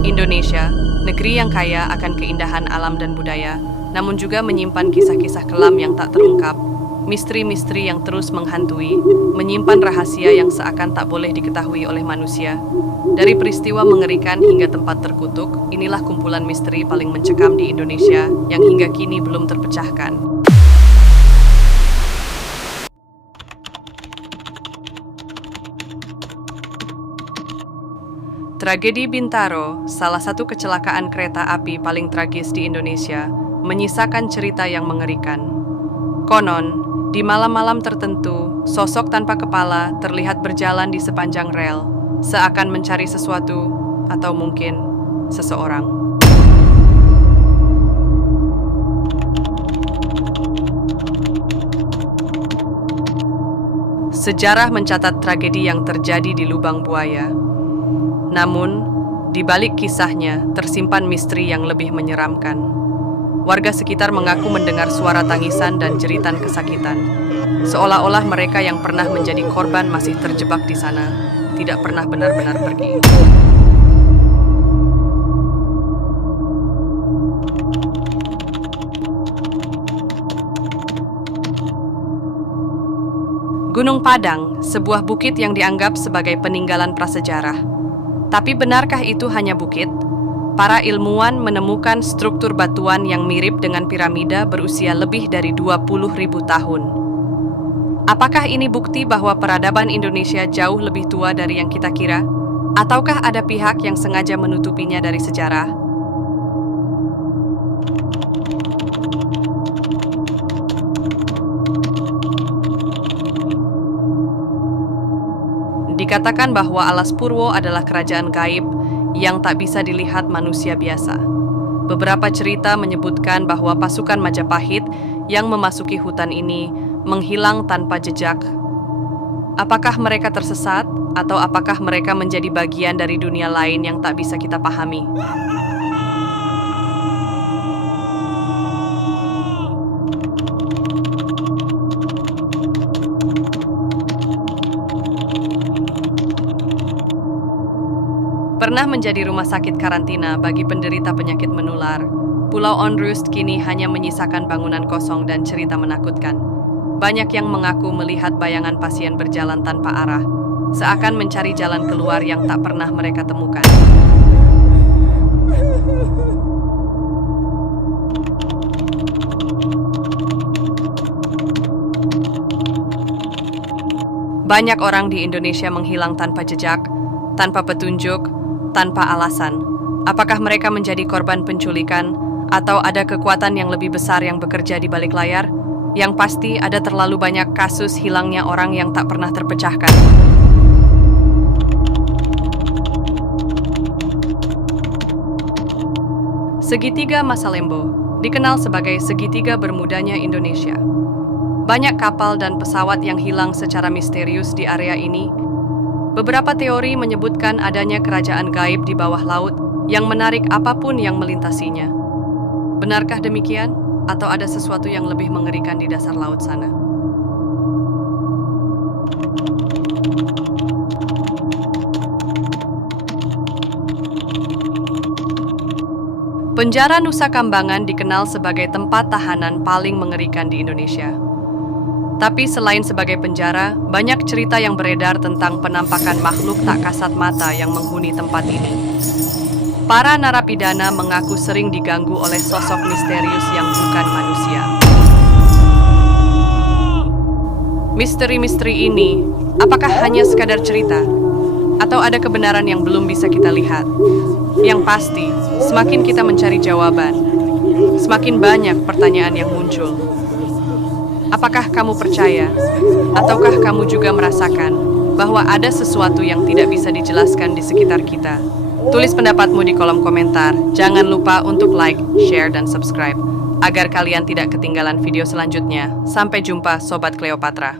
Indonesia, negeri yang kaya akan keindahan alam dan budaya, namun juga menyimpan kisah-kisah kelam yang tak terungkap, misteri-misteri yang terus menghantui, menyimpan rahasia yang seakan tak boleh diketahui oleh manusia. Dari peristiwa mengerikan hingga tempat terkutuk, inilah kumpulan misteri paling mencekam di Indonesia yang hingga kini belum terpecahkan. Tragedi Bintaro, salah satu kecelakaan kereta api paling tragis di Indonesia, menyisakan cerita yang mengerikan. Konon, di malam-malam tertentu, sosok tanpa kepala terlihat berjalan di sepanjang rel, seakan mencari sesuatu, atau mungkin seseorang. Sejarah mencatat tragedi yang terjadi di Lubang Buaya. Namun, di balik kisahnya tersimpan misteri yang lebih menyeramkan. Warga sekitar mengaku mendengar suara tangisan dan jeritan kesakitan, seolah-olah mereka yang pernah menjadi korban masih terjebak di sana, tidak pernah benar-benar pergi. Gunung Padang, sebuah bukit yang dianggap sebagai peninggalan prasejarah. Tapi benarkah itu hanya bukit? Para ilmuwan menemukan struktur batuan yang mirip dengan piramida berusia lebih dari 20.000 tahun. Apakah ini bukti bahwa peradaban Indonesia jauh lebih tua dari yang kita kira? Ataukah ada pihak yang sengaja menutupinya dari sejarah? Dikatakan bahwa Alas Purwo adalah kerajaan gaib yang tak bisa dilihat manusia biasa. Beberapa cerita menyebutkan bahwa pasukan Majapahit yang memasuki hutan ini menghilang tanpa jejak. Apakah mereka tersesat atau apakah mereka menjadi bagian dari dunia lain yang tak bisa kita pahami? Pernah menjadi rumah sakit karantina bagi penderita penyakit menular, Pulau Onrust kini hanya menyisakan bangunan kosong dan cerita menakutkan. Banyak yang mengaku melihat bayangan pasien berjalan tanpa arah, seakan mencari jalan keluar yang tak pernah mereka temukan. Banyak orang di Indonesia menghilang tanpa jejak, tanpa petunjuk, tanpa alasan. Apakah mereka menjadi korban penculikan atau ada kekuatan yang lebih besar yang bekerja di balik layar? Yang pasti ada terlalu banyak kasus hilangnya orang yang tak pernah terpecahkan. Segitiga Masalembo dikenal sebagai segitiga bermudanya Indonesia. Banyak kapal dan pesawat yang hilang secara misterius di area ini. Beberapa teori menyebutkan adanya kerajaan gaib di bawah laut yang menarik apapun yang melintasinya. Benarkah demikian? Atau ada sesuatu yang lebih mengerikan di dasar laut sana? Penjara Nusa Kambangan dikenal sebagai tempat tahanan paling mengerikan di Indonesia. Tapi selain sebagai penjara, banyak cerita yang beredar tentang penampakan makhluk tak kasat mata yang menghuni tempat ini. Para narapidana mengaku sering diganggu oleh sosok misterius yang bukan manusia. Misteri-misteri ini, apakah hanya sekadar cerita? Atau ada kebenaran yang belum bisa kita lihat? Yang pasti, semakin kita mencari jawaban, semakin banyak pertanyaan yang muncul. Apakah kamu percaya, ataukah kamu juga merasakan bahwa ada sesuatu yang tidak bisa dijelaskan di sekitar kita? Tulis pendapatmu di kolom komentar. Jangan lupa untuk like, share, dan subscribe agar kalian tidak ketinggalan video selanjutnya. Sampai jumpa, Sobat Cleopatra.